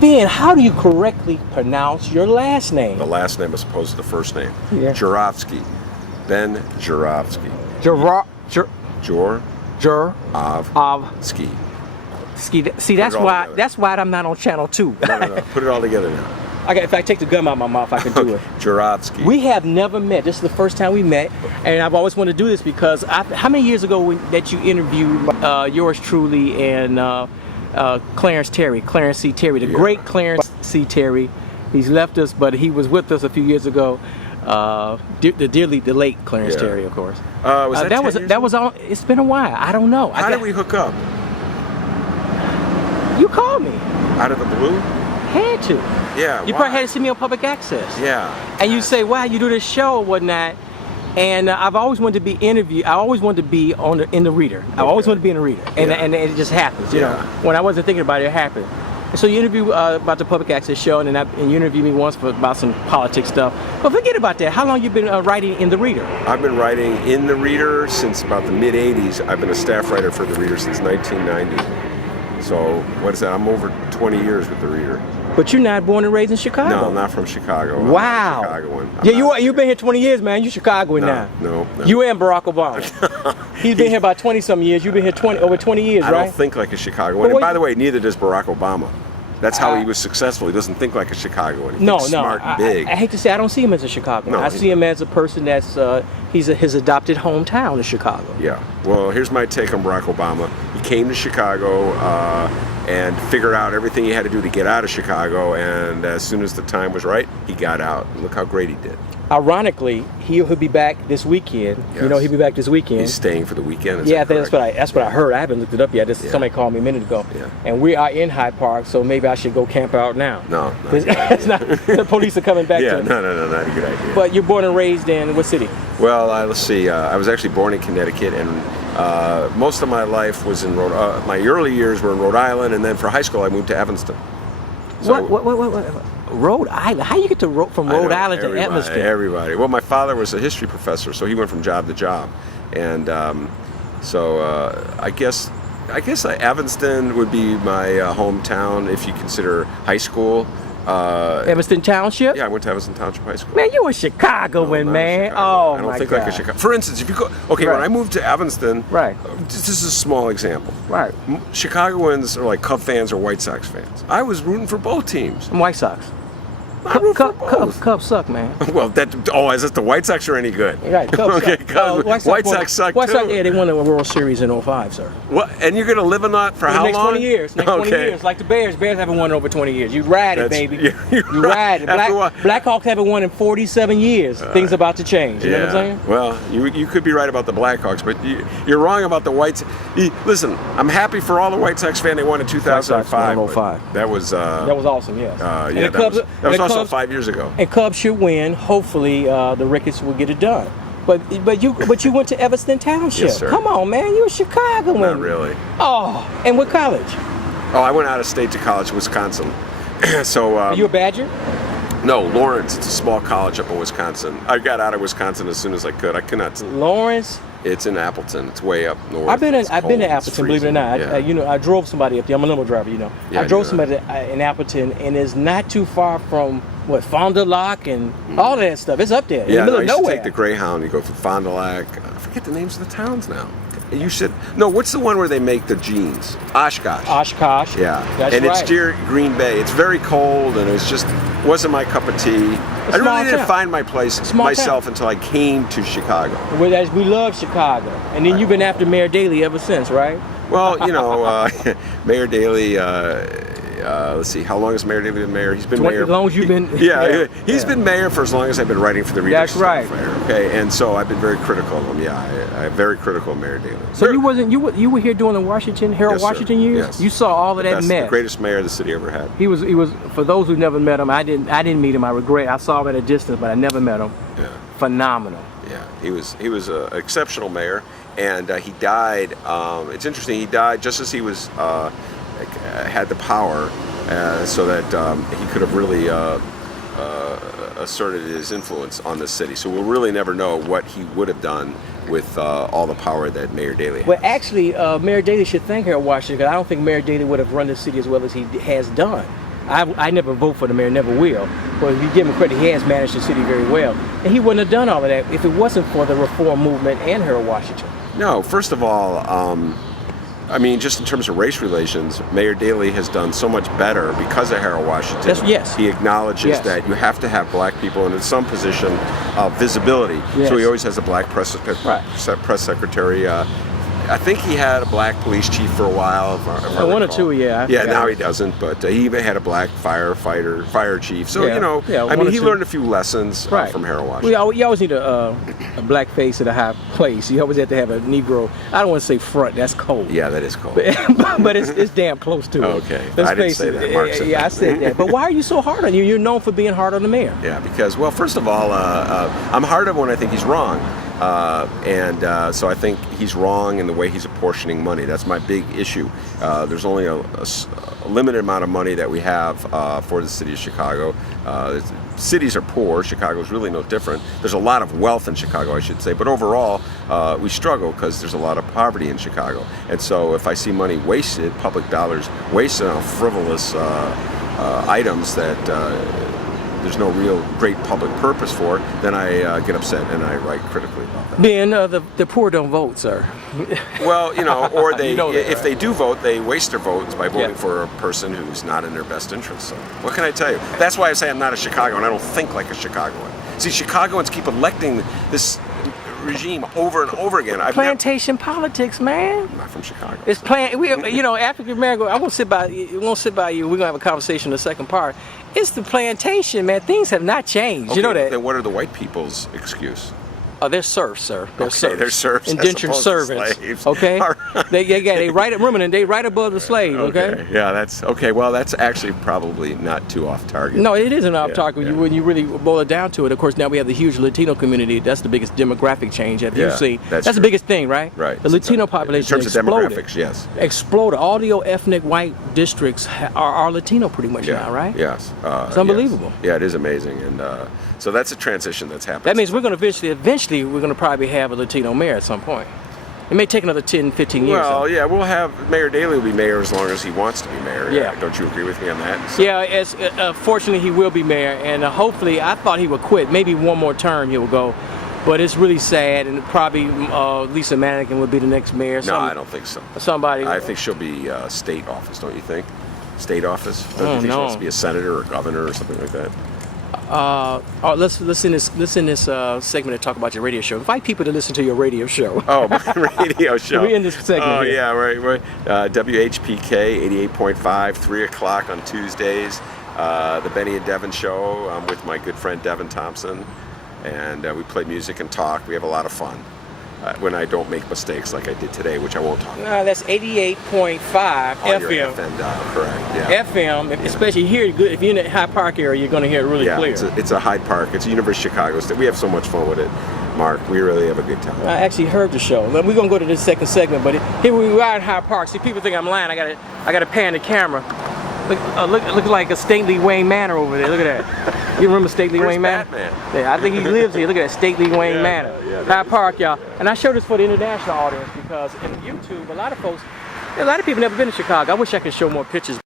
Ben, how do you correctly pronounce your last name? The last name as opposed to the first name. Yeah. Joravsky. Ben Joravsky. Joravsky. See, that's why I'm not on channel 2. No. Put it all together now. Okay, if I take the gum out of my mouth, I can do it. Joravsky. We have never met. This is the first time we met, and I've always wanted to do this because how many years ago that you interviewed yours truly and Clarence C. Terry, the great Clarence C. Terry. He's left us, but he was with us a few years ago. The dearly the late Clarence Terry, of course. That was all. It's been a while. I don't know. How did we hook up? You called me. Out of the blue? Had to. Yeah. You probably had to see me on public access. Yeah. And you say, "Wow, you do this show or whatnot." And I've always wanted to be interviewed. I always wanted to be in the reader. I always wanted to be in the reader, and it just happens. You know, when I wasn't thinking about it, it happened. And so you interview about the public access show, and you interviewed me once about some politics stuff. But forget about that. How long you been writing in the Reader? I've been writing in the Reader since about the mid '80s. I've been a staff writer for the Reader since 1990. So what is that? I'm over 20 years with the Reader. But you're not born and raised in Chicago. No, I'm not from Chicago. Wow. You've been here 20 years, man. You're Chicagoan now. No. You and Barack Obama. He's been here about 20-some years. You've been here over 20 years, right? I don't think like a Chicagoan. And by the way, neither does Barack Obama. That's how he was successful. He doesn't think like a Chicagoan. He thinks smart and big. I hate to say, I don't see him as a Chicagoan. I see him as a person that's his adopted hometown is Chicago. Yeah. Well, here's my take on Barack Obama. He came to Chicago and figured out everything he had to do to get out of Chicago, and as soon as the time was right, he got out. And look how great he did. Ironically, he'll be back this weekend. Yes. You know, he'll be back this weekend. He's staying for the weekend. I think that's what I heard. I haven't looked it up yet. Somebody called me a minute ago. Yeah. And we are in Hyde Park, so maybe I should go camp out now. No. It's not, the police are coming back to me. No, not a good idea. But you're born and raised in what city? Well, let's see. I was actually born in Connecticut, and most of my life was in my early years were in Rhode Island, and then for high school I moved to Evanston. So, what? Rhode Island? How you get from Rhode Island to Evanston? Everybody. Well, my father was a history professor, so he went from job to job, and I guess Evanston would be my hometown if you consider high school. Evanston Township? Yeah, I went to Evanston Township High School. Man, you a Chicagoan, man. Oh, I don't think like a Chicago. For instance, if you go, when I moved to Evanston, this is a small example. Right. Chicagoans are like Cub fans or White Sox fans. I was rooting for both teams. I'm White Sox. Cubs suck, man. Well, is it the White Sox are any good? Right, Cubs suck. White Sox suck too. Yeah, they won the World Series in 2005, sir. What? And you're going to live on that for how long? Next 20 years. Next 20 years. Like the Bears. Bears haven't won in over 20 years. You ride it, baby. You ride it. Blackhawks haven't won in 47 years. Things about to change. You know what I'm saying? Well, you could be right about the Blackhawks, but you're wrong about the White Sox. Listen, I'm happy for all the White Sox fans. They won in 2005. That was awesome, yes. That was also 5 years ago. And Cubs should win. Hopefully, the Ricketts will get it done. But you went to Evanston Township. Yes, sir. Come on, man, you're a Chicagoan. Not really. Oh, and what college? Oh, I went out of state to college, Wisconsin. So. Are you a Badger? No, Lawrence. It's a small college up in Wisconsin. I got out of Wisconsin as soon as I could. I could not. Lawrence. It's in Appleton. It's way up north. I've been to Appleton, believe it or not. I drove somebody up there. I'm a limo driver, Yeah, I drove somebody in Appleton, and it's not too far from Fond du Lac and all of that stuff. It's up there in the middle of nowhere. You take the Greyhound. You go from Fond du Lac. I forget the names of the towns now. You should. No, what's the one where they make the jeans? Oshkosh. Oshkosh. Yeah. It's near Green Bay. It's very cold, and it wasn't my cup of tea. I really didn't find my place myself until I came to Chicago. We love Chicago. And then you've been after Mayor Daley ever since, right? Well, Mayor Daley, let's see, how long has Mayor Daley been mayor? He's been mayor. As long as you've been... He's been mayor for as long as I've been writing for the Reader. That's right. Okay, and so I've been very critical of him. I'm very critical of Mayor Daley. So you were here during the Harold Washington years? Yes. You saw all of that mess. The greatest mayor the city ever had. He was, for those who never met him, I didn't meet him, I regret. I saw him at a distance, but I never met him. Yeah. Phenomenal. Yeah, he was an exceptional mayor, and he died. It's interesting. He died just as he was had the power, so that he could have really asserted his influence on the city. So we'll really never know what he would have done with all the power that Mayor Daley has. Well, actually, Mayor Daley should thank Harold Washington, because I don't think Mayor Daley would have run the city as well as he has done. I never vote for the mayor, never will. But if you give him credit, he has managed the city very well. And he wouldn't have done all of that if it wasn't for the reform movement and Harold Washington. No, first of all, I mean, just in terms of race relations, Mayor Daley has done so much better because of Harold Washington. Yes. He acknowledges that you have to have black people in some position of visibility. Yes. So he always has a black press secretary. I think he had a black police chief for a while. If I One or recall. two, yeah. Yeah, now he doesn't, but he even had a black fire chief. So, I mean, he learned a few lessons from Harold Washington. You always need a black face at a high place. You always have to have a Negro. I don't want to say front, that's cold. Yeah, that is cold. But it's damn close to it. Okay, I didn't say that. Mark said that. I said that. But why are you so hard on you? You're known for being hard on the mayor. Yeah, because, well, first of all, I'm hard on when I think he's wrong. So I think he's wrong in the way he's apportioning money. That's my big issue. There's only a limited amount of money that we have for the city of Chicago. Cities are poor. Chicago is really no different. There's a lot of wealth in Chicago, I should say, but overall we struggle because there's a lot of poverty in Chicago. And so if I see money wasted, public dollars wasted on frivolous items that there's no real great public purpose for, then I get upset and I write critically about that. Ben, the poor don't vote, sir. Well, or they, if right? they do vote, they waste their votes by voting for a person who's not in their best interest. So what can I tell you? That's why I say I'm not a Chicagoan. I don't think like a Chicagoan. See, Chicagoans keep electing this regime over and over again. Plantation politics, man. I'm not from Chicago. It's African American. I won't sit by you. We're gonna have a conversation in the second part. It's the plantation, man. Things have not changed. Okay, you know that. Then what are the white people's excuse? They're serfs, sir. They're serfs. They're serfs. Indentured servants. Slaves. Okay. They right above the slave. Okay. Yeah, that's okay. Well, that's actually probably not too off target. No, it isn't off target when you really boil it down to it. Of course, now we have the huge Latino community. That's the biggest demographic change that you've seen. That's the biggest thing, right? Right. The Latino population in terms of demographics, yes. Exploded. All the ethnic white districts are Latino pretty much now, right? Yes. It's unbelievable. Yes. Yeah, it is amazing, and so that's a transition that's happening. That means we're going to eventually we're going to probably have a Latino mayor at some point. It may take another 10, 15 years. Well, yeah, we'll have Mayor Daley will be mayor as long as he wants to be mayor. Yeah. Don't you agree with me on that? So. Yeah, fortunately he will be mayor, and hopefully, I thought he would quit. Maybe one more term he will go. But it's really sad, and probably Lisa Manigan would be the next mayor. No, I don't think so. Somebody. I think she'll be state office, don't you think? State office? Don't you think she wants to be a senator or governor or something like that? Let's in this segment to talk about your radio show. Invite people to listen to your radio show. Oh, my radio show. We're in this segment. Oh, here. yeah, right. WHPK 88.5, 3 o'clock on Tuesdays. The Benny and Devin Show. I'm with my good friend Devin Thompson. And we play music and talk. We have a lot of fun. When I don't make mistakes like I did today, which I won't talk about. That's 88.5 FM. FM dial, correct, yeah. FM, especially here, if you're in the Hyde Park area, you're going to hear it really clear. It's a Hyde Park. It's a University of Chicago State. We have so much fun with it, Mark. We really have a good time. I actually heard the show. We're going to go to this second segment, but here we are in Hyde Park. See, people think I'm lying. I got to pan the camera. Look like a stately Wayne Manor over there. Look at that. You remember stately Wayne Manor? Yeah, I think he lives here. Look at that stately Wayne Manor. Hyde Park, y'all. And I show this for the international audience because in YouTube, a lot of people never been to Chicago. I wish I could show more pictures.